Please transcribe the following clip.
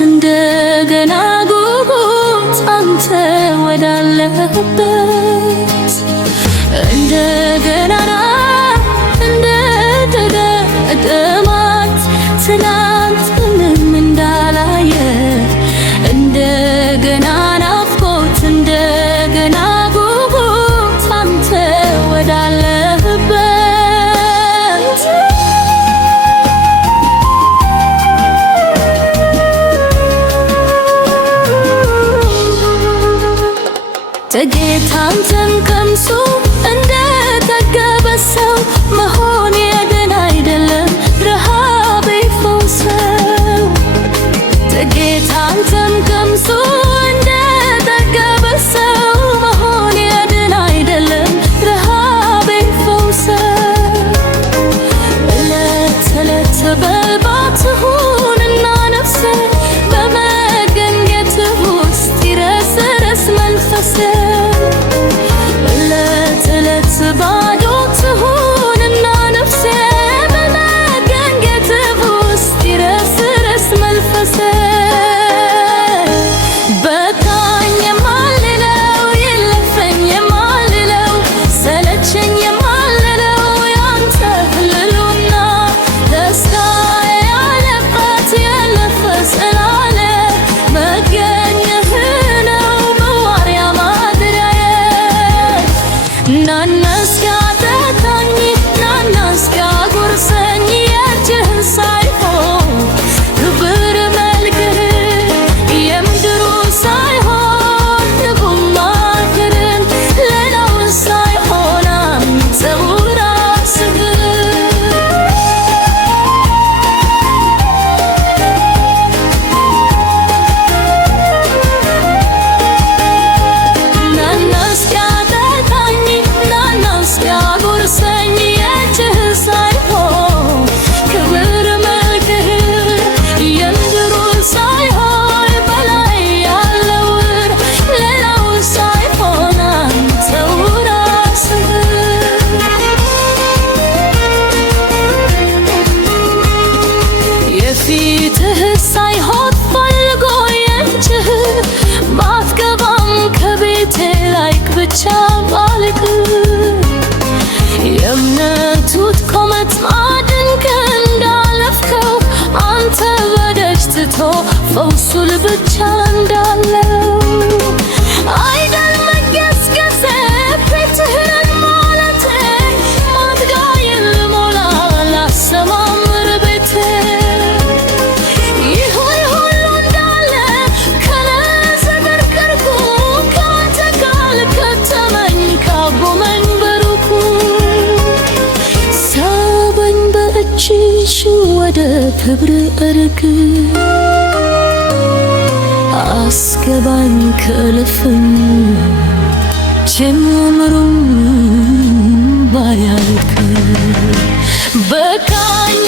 እንደገና ጉጉት አንተ ወዳለህበት እንደገና እንደተደማት ትናንት ምንም እንዳላየ እንደገና ናፍቆት እንደገና ጉጉት አንተ ወዳለህበት ጥቂት አንተን ቀምሶ እንደጠገበ ሰው መሆን የደን አይደለም ረሃብ ይፈውሰው። ጥቂት አንተን ቀምሶ እንደጠገበ ሰው መሆን የደን አይደለም ረሃብ ይፈውሰው። ዕለት ዕለት በልባት ሁንና ነፍሴ በመገኘትህ ውስጥ ይረስረስ መንፈሴ ባዶ ትሁንና ነፍሴ በመገኘትህ ውስጥ ይረስረስ መንፈሴ በቃኝ የማልለው ይለፈኝ የማልለው ሰለቸኝ የማልለው ያንተ ህልውና ደስታዬ ያለበት የለፈ ስላለ መገኘትህ ነው መዋሪያ ማደሪያዬ። ናና እስኪያጠጣኝ ናና እስኪያጎርሰኝ የእጅህን ሳይሆን ክብር መልክህ የምድሩ ሳይሆን ንጉም ማክርን ሌላውን ሳይሆን አንተው ራስህ ናና እስኪያጠጣኝ ናና እስኪያጎርሰኝ የእጅህን ሳይሆን ክብር መልክህ የምድሩን ሳይሆን በላይ ያለውን ሌላውን ሳይሆን አንተው ራስህ የፊትህ ሳይሆን ፈልጎ የእጅህ ባትገባም ከቤቴ ላይክ ብቻ ባልክ የእምነቱት ቆመት ማድንቅ እንዳለፍከው አንተ በደጅ ትቶ ፈውሱል ብቻ እንዳለው አይደል መገስገሴ ቤትህን ማለቴ ማትጋዬን ልሞላ ላሰማምር ቤቴ ይሁን ሁሉ እንዳለ ከነዘበርቀርኩ ከአንተ ካልከተመኝ ካጎመኝ በሩቁ ሳበኝ በእጅሽ ወደ ክብር እርግ አስገባኝ ከእልፍኝ ጀምሩም ባያልቅ በቃኝ